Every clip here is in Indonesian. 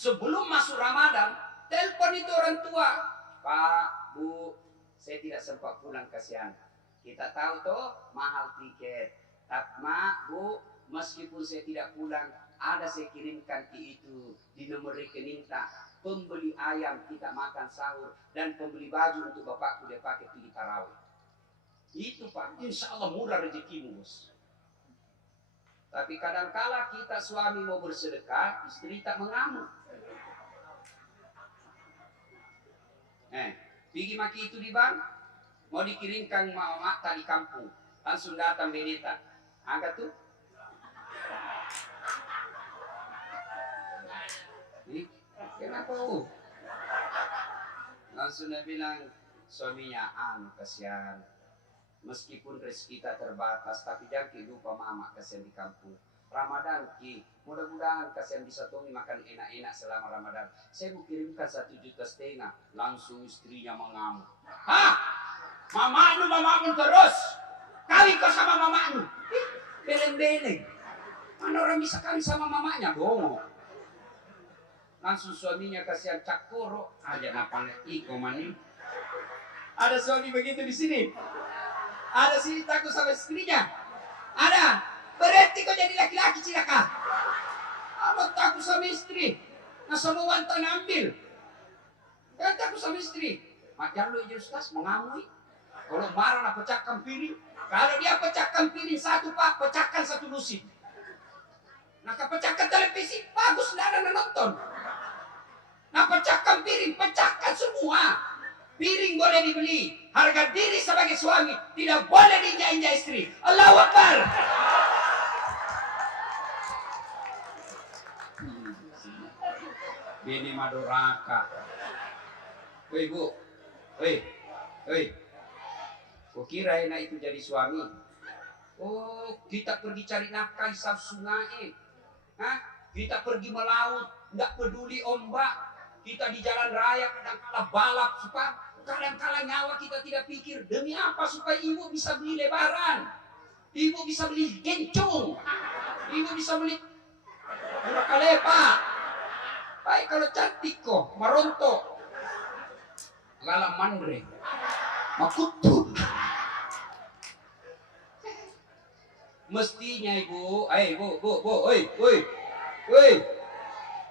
Sebelum masuk Ramadan, telepon itu orang tua. Pak, Bu, saya tidak sempat pulang, kasihan. Kita tahu toh mahal tiket. Tapi Mak, Bu, meskipun saya tidak pulang, ada saya kirimkan ke itu di nomor rekening tak. Pembeli ayam kita makan sahur dan pembeli baju untuk bapakku dia pakai pergi tarawih. Itu Pak, insya Allah murah rezekimu, bos. Tapi kadangkala kita suami mau bersedekah, istri tak mengamuk. Pergi maki itu di bank, mau dikirimkan mak tak di kampung, langsung datang Beneta, angkat tuh. Kenapa? Langsung dia bilang, suaminya kasihan. Meskipun rezeki kita terbatas, tapi jangan lupa mama kasihan di kampung. Ramadan mudah-mudahan kasihan bisa Tommy makan enak-enak selama Ramadan. Saya mau kirimkan 1,5 juta. Langsung istrinya mengamuk. Hah? Mamamu terus. Kali kau sama mamamu. Beleng-beleng. Mana orang bisa kali sama mamanya? Bongo. Langsung suaminya kasihan cakoro aja napalnya iko mani. Ada suami begitu di sini. Ada sini takut sama istrinya. Ada. Berarti kau jadi laki-laki cilaka. Apa takut sama istri? Nah semua wanita ambil. Kan takut sama istri. Macam lu aja Ustaz mengamui. Kalau marah nak pecahkan piring. Kalau dia pecahkan piring satu Pak, pecahkan satu lusin. Nah pecahkan televisi, bagus tidak ada nonton. Nah pecahkan piring, pecahkan semua. Piring boleh dibeli. Harga diri sebagai suami tidak boleh diinjak-injak istri. Allahu Akbar. Bini madoraka. Woi Bu. Woi. Kau kira enak itu jadi suami? Oh, kita pergi cari nafkah di sungai. Kita pergi melaut, tidak peduli ombak. Kita di jalan raya kadang-kala balap, kadang-kala nyawa kita tidak pikir. Demi apa? Supaya ibu bisa beli lebaran, ibu bisa beli gencong, ibu bisa beli kalepa. Baik kalau cantik kok, maronto, galang mandre, makutu. Mestinya ibu,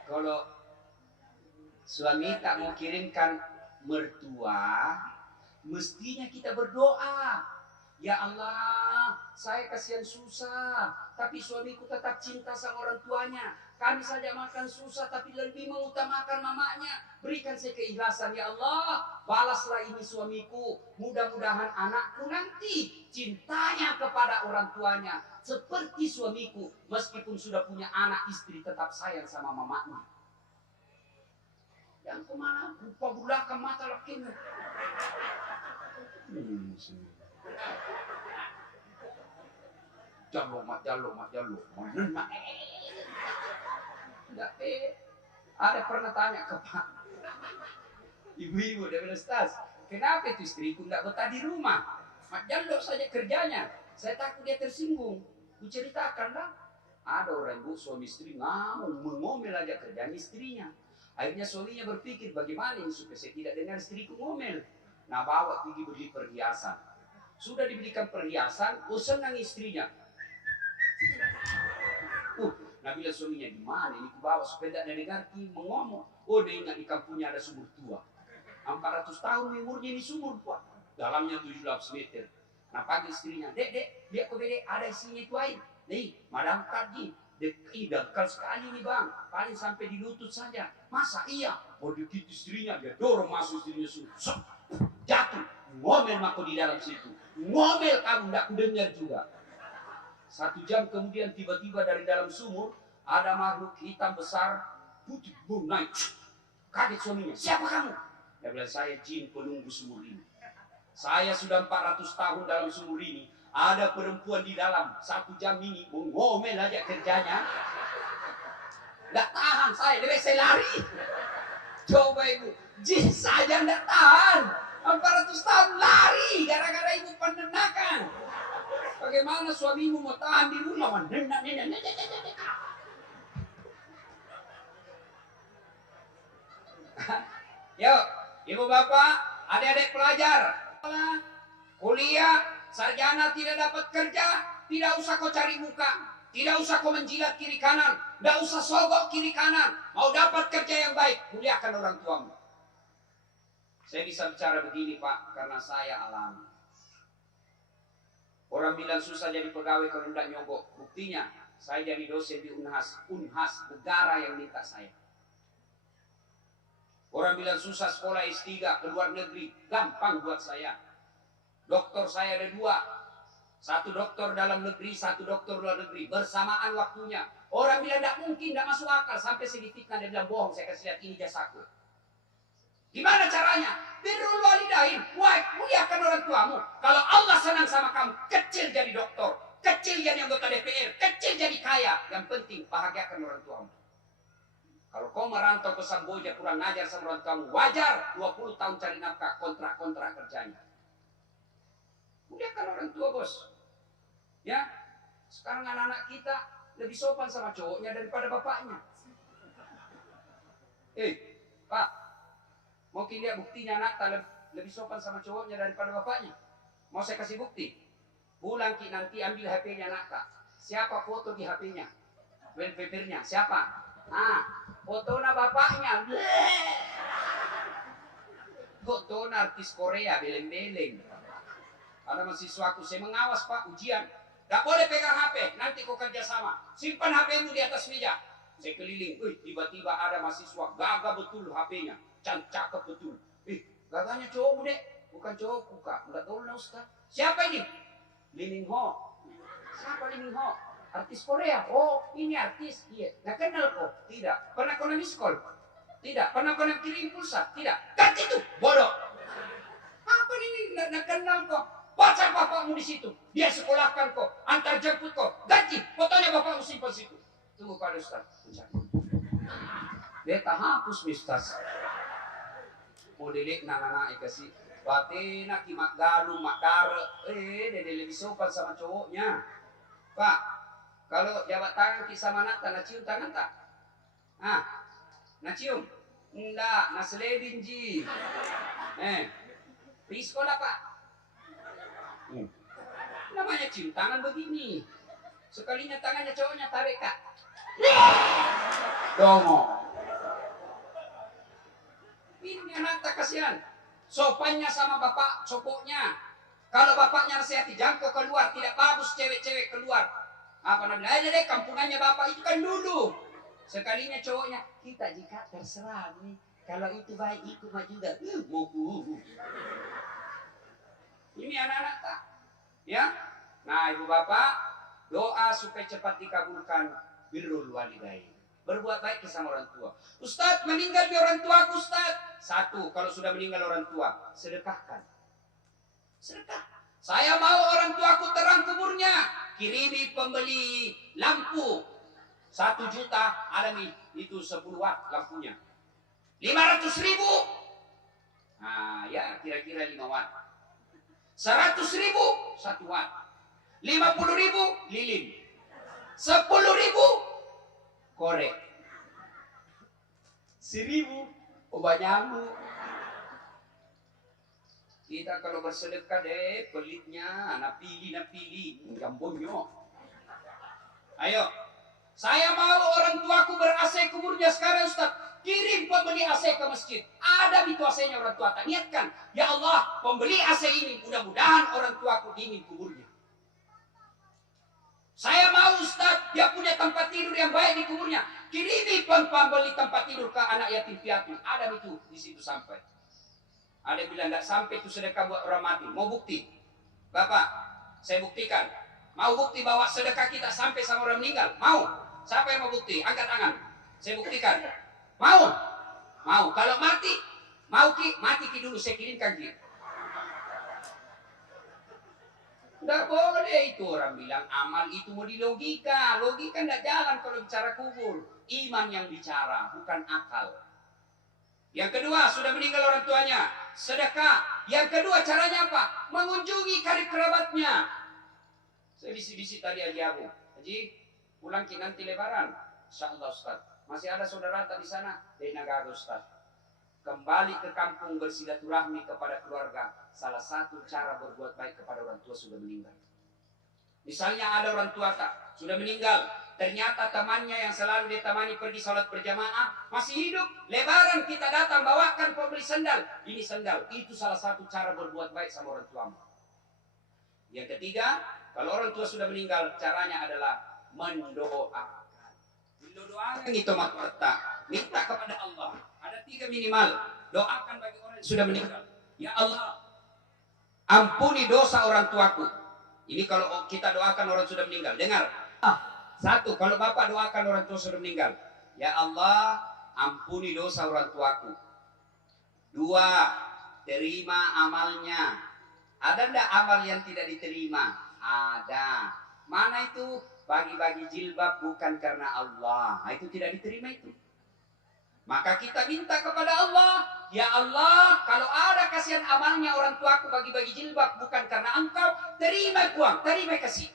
kalau suami tak mau kirimkan mertua, mestinya kita berdoa. Ya Allah, saya kasihan susah, tapi suamiku tetap cinta sama orang tuanya. Kami saja makan susah, tapi lebih mengutamakan mamanya. Berikan saya keikhlasan, ya Allah. Balaslah ini suamiku. Mudah-mudahan anakku nanti cintanya kepada orang tuanya seperti suamiku. Meskipun sudah punya anak istri, tetap sayang sama mamanya. Yang kemana? Rupa bulakan mata lakinya. Jaluk. Ada pernah tanya ke Pak ibu-ibu dia bilang, Ustaz, kenapa itu istriku tidak betah di rumah? Mak jaluk saja kerjanya. Saya takut dia tersinggung. Ku ceritakanlah. Ada orang ibu suami istri ngamuk, mengomel aja kerjaan istrinya. Akhirnya suaminya berpikir bagaimana ini supaya saya tidak dengar istriku ngomel. Nah bawa pergi beli perhiasan. Sudah dibelikan perhiasan, senang istrinya. Nah bila suaminya di mana ini ku bawa supaya tidak dengar mengomong. Oh dia ingat di kampungnya ada sumur tua. 400 tahun umurnya ini sumur tua. Dalamnya 17 meter. Nah pagi istrinya, dek, lihat kok dek ada isinya itu air. Nih, madam kaji. Dangkal sekali nih bang, paling sampai di lutut saja. Masa iya? Oh dikit istrinya, dia dorong masuk istrinya susah. Jatuh, ngomel mako di dalam situ. Ngomel kamu, tidak kudengar juga. 1 jam kemudian tiba-tiba dari dalam sumur ada makhluk hitam besar putih naik. Kaget suaminya, siapa kamu? Dia bilang, saya jin penunggu sumur ini. Saya sudah 400 tahun dalam sumur ini. Ada perempuan di dalam 1 jam ini mengomel aja kerjanya. Tidak tahan saya, lebih saya lari. Coba ibu, jin saja tidak tahan. 400 tahun lari gara-gara ibu pendenakan. Bagaimana suamimu mau tahan di rumah? Yuk, ibu bapak, adik-adik pelajar, kuliah, sarjana tidak dapat kerja, tidak usah kau cari muka, tidak usah kau menjilat kiri kanan, tidak usah sogok kiri kanan. Mau dapat kerja yang baik, muliakan orang tuamu. Saya bisa bicara begini Pak, karena saya alami. Orang bilang susah jadi pegawai kalau tidak nyogok. Buktinya, saya jadi dosen di Unhas, negara yang minta saya. Orang bilang susah sekolah S3 ke luar negeri, gampang buat saya. Doktor saya ada 2. Satu doktor dalam negeri, satu doktor luar negeri. Bersamaan waktunya. Orang bilang tidak mungkin, tidak masuk akal. Sampai sedikitnya dia bilang bohong, saya kasih lihat ini jasaku. Gimana caranya? Birrul walidain, muliakan orang tuamu. Kalau Allah senang sama kamu, kecil jadi doktor, kecil jadi anggota DPR, kecil jadi kaya. Yang penting bahagiakan orang tuamu. Kalau kau merantau ke Samboja kurang ajar sama orang tuamu, wajar 20 tahun cari nafkah, kontrak kerjanya. Muliakan orang tua bos. Ya, sekarang anak-anak kita lebih sopan sama cowoknya daripada bapaknya. Pak, mungkin lihat buktinya anak lebih sopan sama cowoknya daripada bapaknya. Mau saya kasih bukti? Pulang Ki nanti ambil HP-nya anak. Siapa foto di HP-nya? Wallpaper-nya siapa? Fotonya bapaknya. Fotonya artis Korea beleng-beleng. Ada mahasiswaku, saya mengawas Pak ujian. Tidak boleh pegang HP, nanti kau kerja sama. Simpan HP-mu di atas meja. Saya keliling, tiba-tiba ada mahasiswa gagah betul HP-nya. Cakep betul. Gagahnya cowok dek, bukan cowokku kak. Enggak tahu lah Ustaz. Siapa ini? Lee Min Ho. Siapa Lee Min Ho? Artis Korea. Oh, ini artis. Iya. Nggak kenal kok? Tidak. Pernah kau miss call? Tidak. Pernah kau kirim pulsa? Tidak. Ganti itu, bodoh. Apa ini? Nggak kenal kok? Baca bapakmu di situ. Dia sekolahkan kok, antar jemput kok. Ganti. Fotonya bapakmu simpan situ. Tunggu pada Ustaz. Dia tak hapus Ustaz. Mau delik nana kasih. Batina ki mak galu mak dare. Dia lebih sopan sama cowoknya. Pak, kalau jabat tangan ki sama anak, nak cium tangan tak? Nak cium? Enggak, nak seledin ji. Pergi sekolah Pak. Namanya cium tangan begini. Sekalinya tangannya cowoknya tarik Kak. Dongo. Ini anak tak kasihan. Sopannya sama bapak copoknya. Kalau bapaknya nasihati jangkau keluar, tidak bagus cewek-cewek keluar. Apa namanya? Deh kampungannya bapak itu kan dulu. Sekalinya cowoknya, kita jika terserah nih. Kalau itu baik ikut mah juga. Ini anak-anak tak? Ya. Nah, ibu bapak, doa supaya cepat dikabulkan birrul walidain. Berbuat baik sama orang tua. Ustaz, meninggal di orang tua Ustaz. 1, kalau sudah meninggal orang tua, sedekahkan. Sedekah. Saya mau orang tuaku terang kuburnya. Kirimi pembeli lampu 1 juta, ada nih itu 10 watt lampunya. 500.000. Ya kira-kira 5 watt. 100.000 1 watt. 50.000 lilin. 10.000 korek. 1.000 obat nyamuk. Kita kalau bersedekah deh pelitnya, nak pilih jambonyo. Ayo, saya mau orang tuaku ber-AC kuburnya sekarang Ustaz. Kirim pembeli AC ke masjid. Ada itu AC-nya orang tua. Tak niatkan. Ya Allah, pembeli AC ini mudah-mudahan orang tuaku dingin kuburnya. Saya mau Ustaz, dia punya tempat tidur yang baik di kuburnya. Kirimi pembeli tempat tidur ke anak yatim piatu. Ada itu di situ sampai. Ada yang bilang tidak sampai itu sedekah buat orang mati. Mau bukti? Bapak, saya buktikan. Mau bukti bahwa sedekah kita sampai sama orang meninggal? Mau? Siapa yang mau bukti? Angkat tangan. Saya buktikan. Mau? Mau. Kalau mati, mau Ki, mati Ki dulu. Saya kirimkan Ki. Tidak boleh itu orang bilang amal itu mau di logika. Logika tidak jalan kalau bicara kubur. Iman yang bicara, bukan akal. Yang kedua, sudah meninggal orang tuanya, sedekah. Yang kedua, caranya apa? Mengunjungi karib kerabatnya. Saya bisi-bisi tadi Haji Abu. Haji, pulang Ki nanti lebaran. InsyaAllah Ustaz. Masih ada saudara tak di sana? Dari Nagara Ustaz. kembali ke kampung bersilaturahmi kepada keluarga. Salah satu cara berbuat baik kepada orang tua sudah meninggal. Misalnya ada orang tua sudah meninggal, ternyata temannya yang selalu ditemani pergi sholat berjamaah masih hidup. Lebaran kita datang bawakan pembeli sendal, ini sendal. Itu salah satu cara berbuat baik sama orang tuamu. Yang ketiga, kalau orang tua sudah meninggal, caranya adalah mendoakan. Mendoakan itu mata, minta kepada Allah. Ada 3 minimal. Doakan bagi orang yang sudah meninggal. Ya Allah, ampuni dosa orang tuaku. Ini kalau kita doakan orang sudah meninggal. Dengar. 1, kalau bapak doakan orang tua sudah meninggal. Ya Allah, ampuni dosa orang tuaku. 2, terima amalnya. Ada ndak amal yang tidak diterima? Ada. Mana itu? Bagi-bagi jilbab bukan karena Allah. Nah, itu tidak diterima itu. Maka kita minta kepada Allah, ya Allah, kalau ada kasihan amalnya orang tuaku bagi-bagi jilbab bukan karena Engkau, terima uang, terima kasih.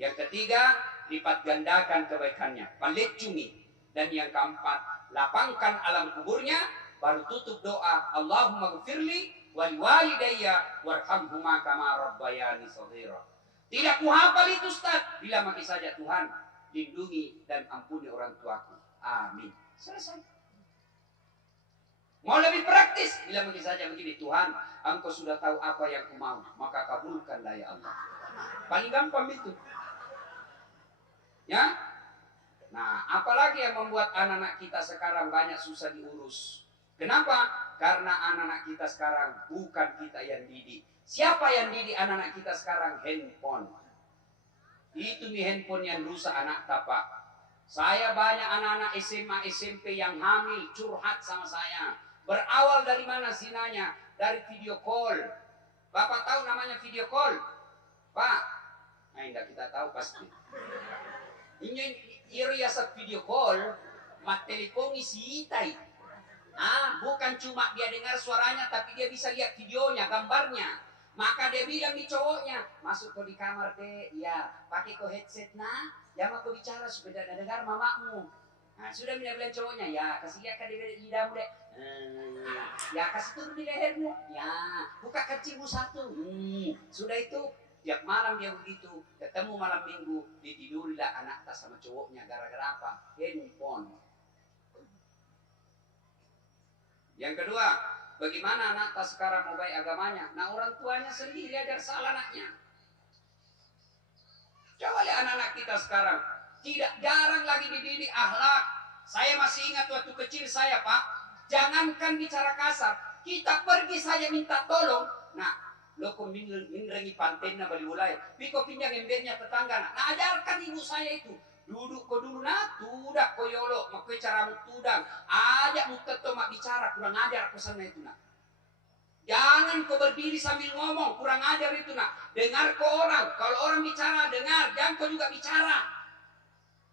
Yang ketiga, lipat gandakan kebaikannya, palit cumi. Dan yang keempat, lapangkan alam kuburnya, baru tutup doa, Allahumma gfirli wal walidayya warhamhuma kama rabbayani shaghira. Tidak kuhafal itu Ustaz, bila maki saja Tuhan, lindungi dan ampuni orang tuaku. Amin. Selesai. Mau lebih praktis, bila mungkin saja begini, Tuhan, Engkau sudah tahu apa yang ku mau, maka kabulkanlah ya Allah. Paling gampang itu. Ya. Nah, apalagi yang membuat anak-anak kita sekarang banyak susah diurus. Kenapa? Karena anak-anak kita sekarang bukan kita yang didik. Siapa yang didik anak-anak kita sekarang? Handphone. Itu nih handphone yang rusak anak tapak. Saya banyak anak-anak SMA, SMP yang hamil curhat sama saya. Berawal dari mana sinanya? Dari video call. Bapak tahu namanya video call? Pak? Nah, enggak kita tahu pasti. Ini iriasat video call, mat teleponi si itai. Bukan cuma dia dengar suaranya, tapi dia bisa lihat videonya, gambarnya. Maka dia bilang di cowoknya, masuk kau di kamar deh, ya pakai kau headset nah, jangan kau bicara supaya dengar mamamu. Nah, sudah bilang cowoknya, ya kasih lihat ke lidahmu deh, ya kasih turun di lehermu, ya buka kecimu satu, sudah itu tiap malam dia begitu, ketemu malam minggu, ditidurilah anak tas sama cowoknya gara-gara apa? Handphone. Yang kedua, bagaimana anak tas sekarang mau baik agamanya? Nah, orang tuanya sendiri ajar salah anaknya. Coba lihat anak-anak kita sekarang, tidak jarang lagi dididik akhlak. Saya masih ingat waktu kecil saya, Pak, jangankan bicara kasar, kita pergi saja minta tolong. Nah, lo kok minrengi pantenna bali mulai, piko pinjang embernya tetangga. Nah, ajarkan ibu saya itu. Duduk ko dulu nah, tudak ko yolo, makoi cara tudang. Ajak muteto mak bicara, kurang ajar aku sana itu nak. Jangan kau berdiri sambil ngomong, kurang ajar itu nak. Dengar kau orang, kalau orang bicara dengar, jangan kau juga bicara.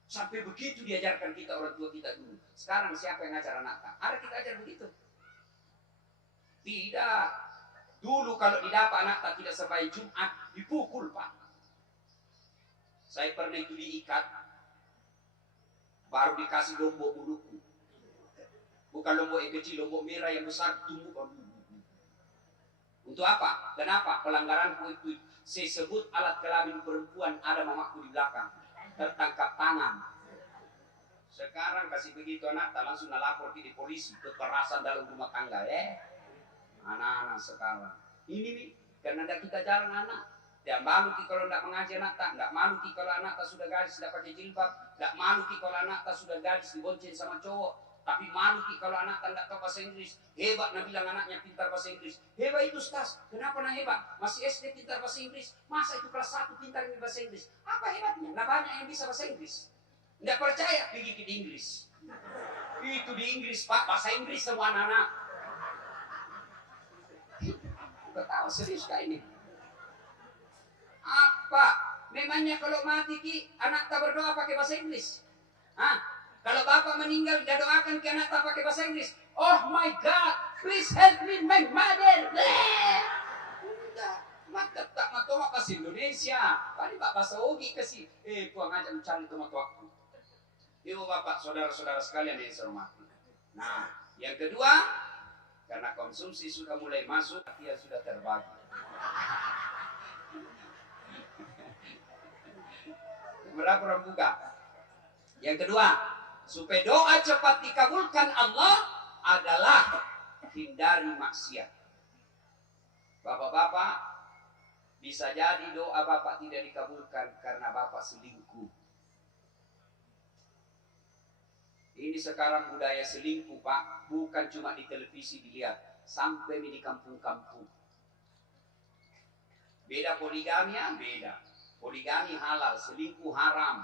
Sampai begitu diajarkan kita orang tua kita dulu. Sekarang siapa yang ngajar anak? Ada kita ajar begitu? Tidak. Dulu kalau didapat anak tak tidak sampai Jumat dipukul Pak. Saya pernah itu diikat, baru dikasih lombok buluku. Bukan lombok yang kecil, lombok merah yang besar tumbuh. Untuk apa? Kenapa? Pelanggaranku itu saya sebut alat kelamin perempuan, ada mamaku di belakang, tertangkap tangan. Sekarang kasih begitu anak tak langsung lapor di polisi, kekerasan dalam rumah tangga. Anak-anak sekarang ini nih, karena ada kita jalan anak. Tidak malu kalau tidak mengaji anak tak, tidak malu kalau anak tak sudah gadis tidak pakai jilbab, tidak malu kalau anak tak sudah gadis dibonceng sama cowok. Tapi malu kalau anak tak tahu bahasa Inggris. Hebat nak bilang anaknya pintar bahasa Inggris. Hebat itu Ustaz. Kenapa nak hebat? Masih SD pintar bahasa Inggris. Masa itu kelas 1 pintar bahasa Inggris? Apa hebatnya? Nah, banyak yang bisa bahasa Inggris. Tidak percaya? Pergi ke Inggris. Itu di Inggris Pak, bahasa Inggris semua anak-anak. Kita tahu serius kayak ini. Apa? Memangnya kalau mati ki anak tak berdoa pakai bahasa Inggris? Kalau bapak meninggal dia doakan ke anak tak pakai bahasa Inggris. Oh my God, please help me my mother. Enggak, maka tak matoma bahasa Indonesia. Tadi pak bahasa Ogi kasih. Puang aja mencari tomat waktu. Ibu bapak, saudara-saudara sekalian yang saya hormati. Nah, Yang kedua, karena konsumsi sudah mulai masuk, dia sudah terbagi. Berapa orang buka? Yang kedua, supaya doa cepat dikabulkan Allah adalah hindari maksiat. Bapak-bapak, bisa jadi doa bapak tidak dikabulkan karena bapak selingkuh. Ini sekarang budaya selingkuh, Pak, bukan cuma di televisi dilihat, sampai di kampung-kampung. Beda poligamia, beda. Poligami halal, selingkuh haram.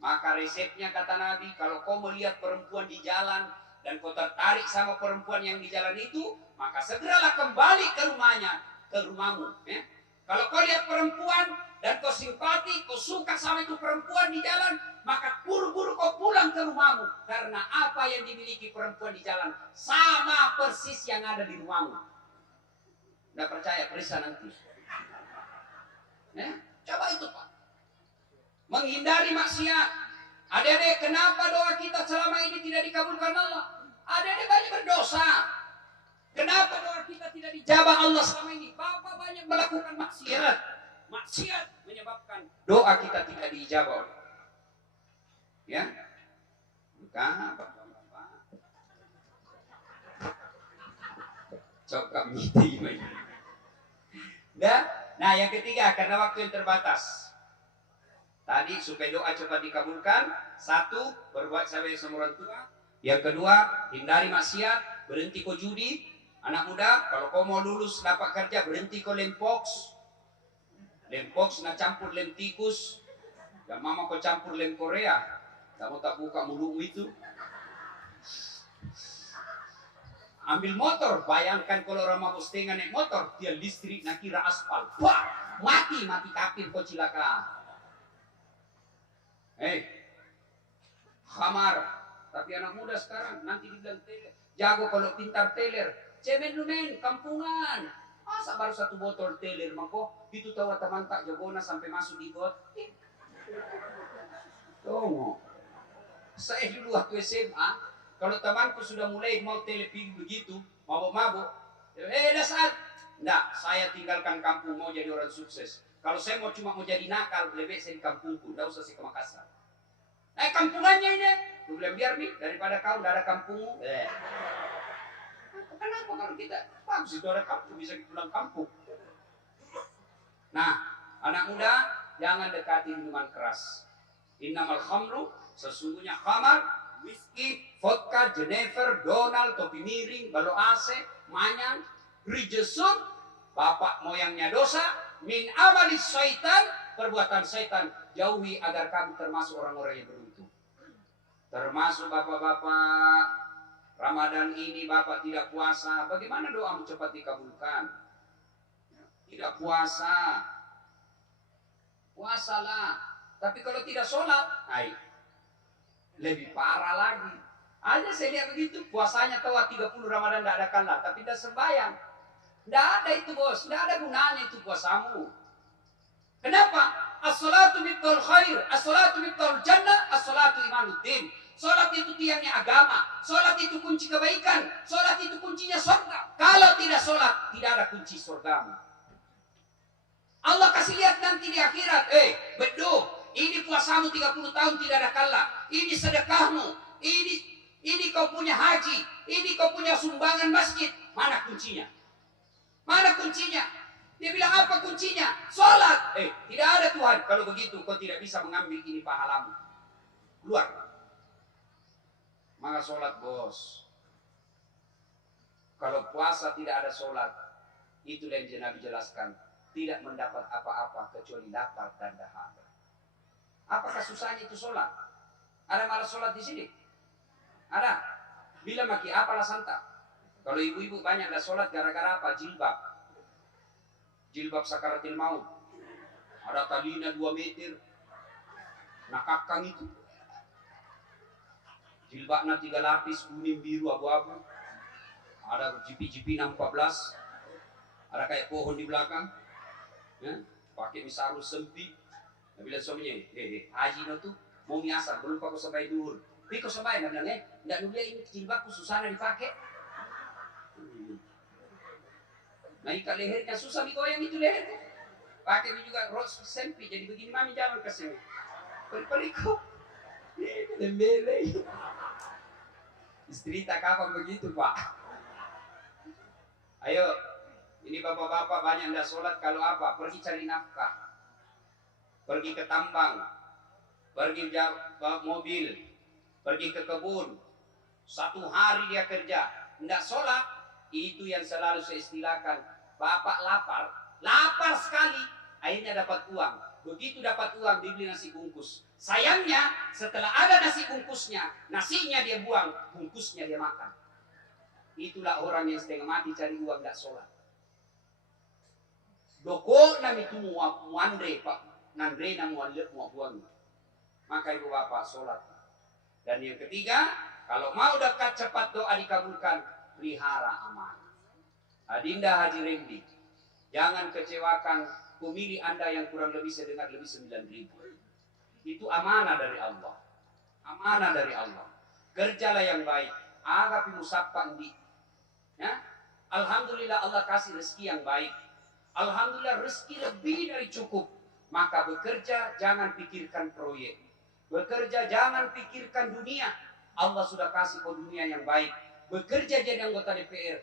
Maka resepnya kata Nabi, kalau kau melihat perempuan di jalan dan kau tertarik sama perempuan yang di jalan itu, maka segeralah kembali ke rumahnya, ke rumahmu. Ya. Kalau kau lihat perempuan dan kau simpati, kau suka sama itu perempuan di jalan, maka buru-buru kau pulang ke rumahmu. Karena apa yang dimiliki perempuan di jalan sama persis yang ada di rumahmu. Nggak percaya, periksa nanti. Ya, coba itu Pak. Menghindari maksiat. Adik-adik, kenapa doa kita selama ini tidak dikabulkan Allah? Adik-adik banyak berdosa. Kenapa doa kita tidak dijabah Allah selama ini? Bapak banyak melakukan maksiat. Maksiat menyebabkan doa kita tidak dijabah. Ya, bukan Bapak. Cokap gitu. Nah, yang ketiga, karena waktu yang terbatas. Tadi supaya doa cepat dikabulkan. Satu, berbuat sebaik sama orang tua. Yang kedua, hindari maksiat, berhenti kau judi. Anak muda, kalau kau mau lulus dapat kerja, berhenti kau lempoks. Lempoks nak campur lem tikus. Dan mama kau campur lem Korea. Kamu tak buka mulutmu itu. Ambil motor, bayangkan kalau orang mabuk setengah naik motor, dia listrik nak kira aspal. Wah, mati kapir kau cilaka. Khamar. Tapi anak muda sekarang nanti dibilang teler. Jago kalau pintar teler. Cemen lu men, kampungan. Masa baru satu botol teler mako itu tahu teman tak jagona sampai masuk di got. Tunggu. Saya dulu waktu SMA, kalau temanku sudah mulai mau teler begitu, mabuk-mabuk. Dah saat. Enggak, saya tinggalkan kampung mau jadi orang sukses. Kalau saya cuma mau jadi nakal, lebih saya di kampungku, enggak usah saya ke Makassar. Kampungannya ini, gue bilang biar nih daripada kau udah ada kampungmu. Kenapa kalau kita bagus itu ada kampung bisa pulang kampung. Nah, anak muda jangan dekati minuman keras. Innamal khamru, sesungguhnya khamar, whisky, vodka, Jenever, Donald, topi miring, balo ase, manyang, rijesum, bapak moyangnya dosa, min amalis syaitan, perbuatan syaitan, jauhi agar kami termasuk orang-orang yang beruntung. Termasuk bapak-bapak, Ramadan ini bapak tidak puasa, bagaimana doamu cepat dikabulkan? Tidak puasa, puasalah. Tapi kalau tidak sholat, lebih parah lagi. Aja saya lihat begitu, puasanya tahu 30 Ramadan tidak ada kalah, tapi tidak sembahyang. Tidak ada itu bos, tidak ada gunanya itu puasamu. Kenapa? As-salatu miftaul khair, as-salatu miftaul jannah, as-salatu imanuddin. Salat itu tiangnya agama, salat itu kunci kebaikan, salat itu kuncinya surga. Kalau tidak salat, tidak ada kunci surgamu. Allah kasih lihat nanti di akhirat, bedo, ini puasamu 30 tahun tidak ada kalah, ini sedekahmu, ini kau punya haji, ini kau punya sumbangan masjid, mana kuncinya? Mana kuncinya? Dia bilang apa kuncinya? Salat. Tidak ada Tuhan. Kalau begitu kau tidak bisa mengambil ini pahalamu. Keluar. Maka salat bos. Kalau puasa tidak ada salat, itu yang Nabi jelaskan, tidak mendapat apa-apa kecuali lapar dan dahaga. Apakah susahnya itu salat? Ada malas salat di sini? Ada. Bila maki apa alasan tak? Kalau ibu-ibu banyak dah salat gara-gara apa? Jilbab. Jilbab sakaratil maut. Ada talinya 2 meter. Nakakang itu. Jilbabnya 3 lapis, kuning, biru, abu-abu. Ada jipi-jipi 614. Ada kayak pohon di belakang. Ya, pakai misaru sempit. Nah, bilang suaminya, haji no tuh mau miasar, belum pakai sampai duhur. Biko sampai bilang enggak dulu ini jilbabku susah dipakai. Nah, ikat lehernya susah digoyang itu lehernya. Pakai juga rose sempi jadi begini mami jalan ke sini. Perikop. Lembele. Istri tak kapan begitu, Pak. Ayo, ini bapak-bapak banyak ndak sholat kalau apa? Pergi cari nafkah. Pergi ke tambang. Pergi bawa mobil. Pergi ke kebun. 1 hari dia kerja. Ndak sholat. Itu yang selalu saya istilahkan. Bapak lapar sekali. Akhirnya dapat uang. Begitu dapat uang dibeli nasi bungkus. Sayangnya setelah ada nasi bungkusnya, nasinya dia buang, bungkusnya dia makan. Itulah orang yang setengah mati cari uang tidak sholat. Doko nam itu muandre pak, nandre nam muandre buang. Maka ibu bapak sholat. Dan yang ketiga, kalau mau dekat cepat doa dikabulkan, pelihara amanah. Adinda Haji Remdi, jangan kecewakan pemilih Anda yang kurang lebih saya dengar lebih 9.000. Itu amanah dari Allah. Amanah dari Allah. Kerjalah yang baik. Agapi musaffa di. Ya? Alhamdulillah Allah kasih rezeki yang baik. Alhamdulillah rezeki lebih dari cukup. Maka bekerja jangan pikirkan proyek. Bekerja jangan pikirkan dunia. Allah sudah kasih kau dunia yang baik. Bekerja jadi anggota DPR.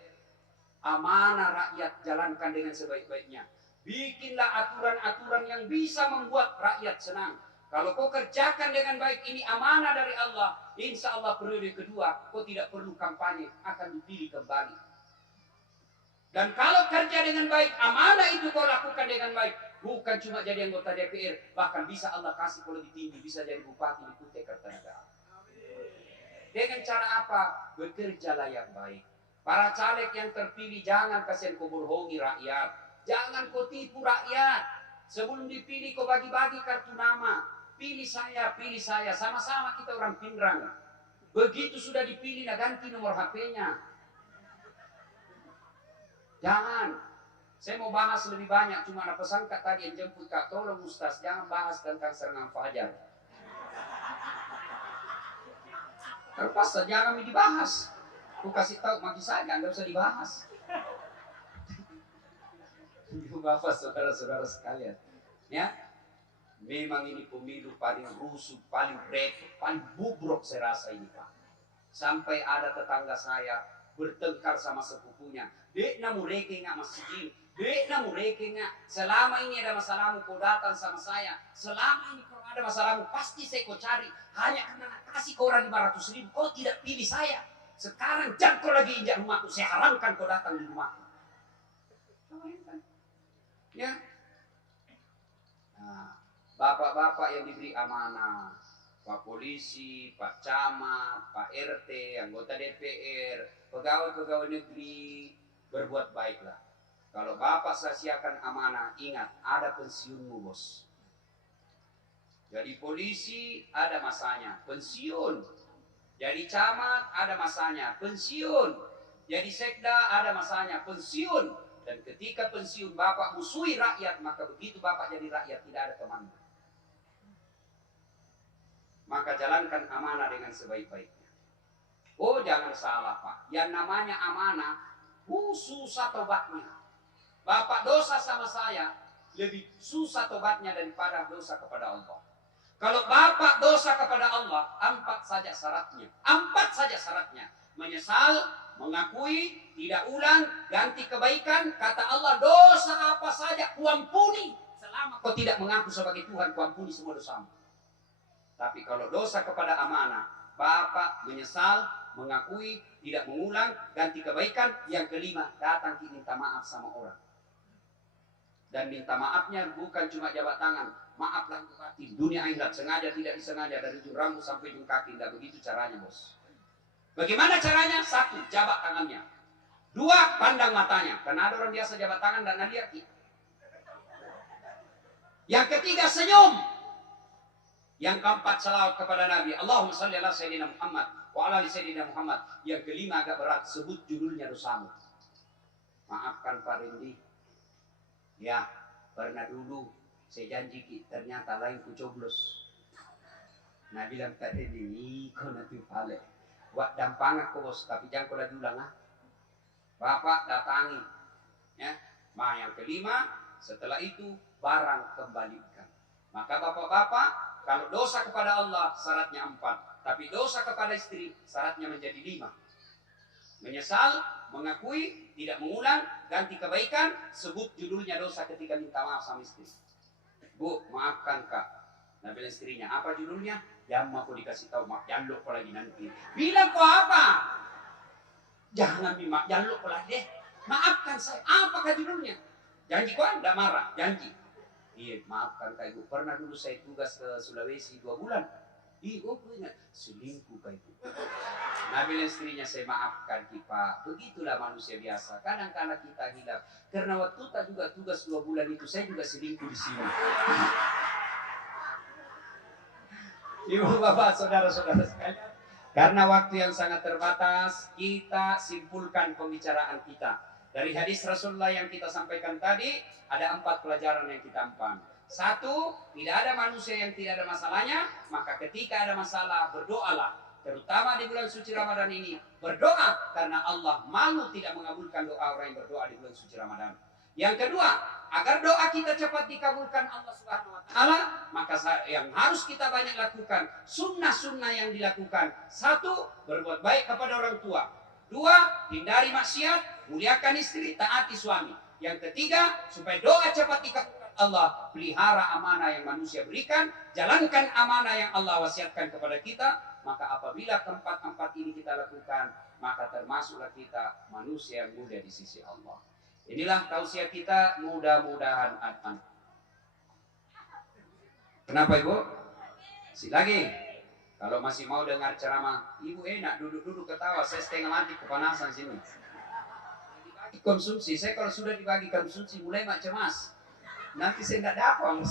Amanah rakyat jalankan dengan sebaik-baiknya. Bikinlah aturan-aturan yang bisa membuat rakyat senang. Kalau kau kerjakan dengan baik, ini amanah dari Allah. Insya Allah periode kedua, kau tidak perlu kampanye, akan dipilih kembali. Dan kalau kerja dengan baik, amanah itu kau lakukan dengan baik. Bukan cuma jadi anggota DPR, bahkan bisa Allah kasih kau lebih tinggi, bisa jadi bupati di Kutai Kartanegara. Dengan cara apa? Bekerjalah yang baik. Para caleg yang terpilih, jangan kasihan kau bohongi rakyat. Jangan kau tipu rakyat. Sebelum dipilih kau bagi-bagi kartu nama. Pilih saya. Sama-sama kita orang Pindrang. Begitu sudah dipilih, nah ganti nomor HP-nya. Jangan. Saya mau bahas lebih banyak. Cuma ada pesan kak tadi yang jemput kak. Tolong Ustaz, jangan bahas tentang serangan fajar. Terpas saja kami dibahas. Aku kasih tahu maki saja, nggak usah dibahas. Bapak saudara-saudara sekalian, ya, memang ini pemilu paling rusuh, paling repot, paling bubrok saya rasa ini Pak. Sampai ada tetangga saya bertengkar sama sepupunya. Dek namu reke nggak masjid, dek namu reke nggak. Selama ini ada masalahmu kau datang sama saya. Selama ini kalau ada masalahmu pasti saya kau cari. Hanya karena kasih kau orang 500.000 kau tidak pilih saya. Sekarang jangan kau lagi injak rumahku. Saya haramkan kau datang di rumahku. Ya, nah, bapak-bapak yang diberi amanah, Pak Polisi, Pak Camat, Pak RT, anggota DPR, pegawai-pegawai negeri, berbuat baiklah. Kalau bapak sia-siakan amanah, ingat ada pensiunmu bos. Jadi polisi ada masanya, pensiun. Jadi camat ada masanya, pensiun. Jadi sekda ada masanya, pensiun. Dan ketika pensiun bapak musuhi rakyat, maka begitu bapak jadi rakyat tidak ada teman. Maka jalankan amanah dengan sebaik-baiknya. Oh jangan salah Pak, yang namanya amanah susah tobatnya. Bapak dosa sama saya lebih susah tobatnya daripada dosa kepada Allah. Kalau bapak dosa kepada Allah, 4 saja syaratnya. 4 saja syaratnya. Menyesal, mengakui, tidak ulang, ganti kebaikan. Kata Allah, dosa apa saja kuampuni. Selama kau tidak mengaku sebagai Tuhan, kuampuni semua dosamu. Tapi kalau dosa kepada amanah, bapak menyesal, mengakui, tidak mengulang, ganti kebaikan. Yang kelima, datang minta maaf sama orang. Dan minta maafnya bukan cuma jabat tangan. Maaflah batin, dunia akhirat, sengaja tidak disengaja, dari ujung rambut sampai ujung kaki. Tidak begitu caranya bos. Bagaimana caranya? 1, jabat tangannya. 2, pandang matanya. Karena ada orang biasa jabat tangan dan lihat. Yang ketiga, senyum. Yang keempat, salawat kepada Nabi. Allahumma salli ala Sayyidina Muhammad wa ala ali Sayyidina Muhammad. Yang kelima agak berat, sebut judulnya dosamu. Maafkan Pak Rendi. Ya, pernah dulu saya janji ternyata lain ku coblos. Nah bilang tadi ini kau nanti pale. Wak dampang aku bos, tapi jangan kau lagi ulang ah. Bapak datangi, ya. Nah yang kelima, setelah itu barang kembalikan. Maka bapak-bapak, kalau dosa kepada Allah syaratnya 4, tapi dosa kepada istri syaratnya menjadi 5. Menyesal, mengakui, tidak mengulang, ganti kebaikan, sebut judulnya dosa ketika minta maaf sama istri. Bu, maafkan kak. Nah bilang istrinya, apa judulnya? Yang mau dikasih tahu, mak jangan lupa lagi nanti. Bilang kok apa? Jangan mak jangan lupa lagi deh. Maafkan saya. Apakah judulnya? Janji kok tidak marah, janji. Iya, maafkan kak ibu. Pernah dulu saya tugas ke Sulawesi 2 bulan. Ibu ingat selingkuh kak ibu. Nah bilang istrinya, saya maafkan Pak. Begitulah manusia biasa. Kadang-kadang kita hilang. Karena waktu tak juga tugas 2 bulan itu saya juga selingkuh di sini. Ibu bapak saudara-saudara sekalian, karena waktu yang sangat terbatas, kita simpulkan pembicaraan kita dari hadis Rasulullah yang kita sampaikan tadi. Ada 4 pelajaran yang kita ampan. 1, tidak ada manusia yang tidak ada masalahnya. Maka ketika ada masalah, berdoalah. Terutama di bulan suci Ramadan ini, berdoa, karena Allah malu tidak mengabulkan doa orang yang berdoa di bulan suci Ramadan. Yang kedua, agar doa kita cepat dikabulkan Allah Subhanahu wa taala, maka yang harus kita banyak lakukan sunnah-sunnah yang dilakukan. 1, berbuat baik kepada orang tua. 2, hindari maksiat, muliakan istri, taati suami. Yang ketiga, supaya doa cepat dikabulkan Allah, pelihara amanah yang manusia berikan, jalankan amanah yang Allah wasiatkan kepada kita. Maka apabila keempat ini kita lakukan, maka termasuklah kita manusia yang mulia di sisi Allah. Inilah tausiah kita, mudah-mudahan adhan. Kenapa ibu? Lagi. Kalau masih mau dengar ceramah, ibu enak duduk-duduk ketawa. Saya setengah mati kepanasan sini. Dibagi konsumsi, saya kalau sudah dibagi konsumsi mulai cemas. Nanti saya tidak dapat.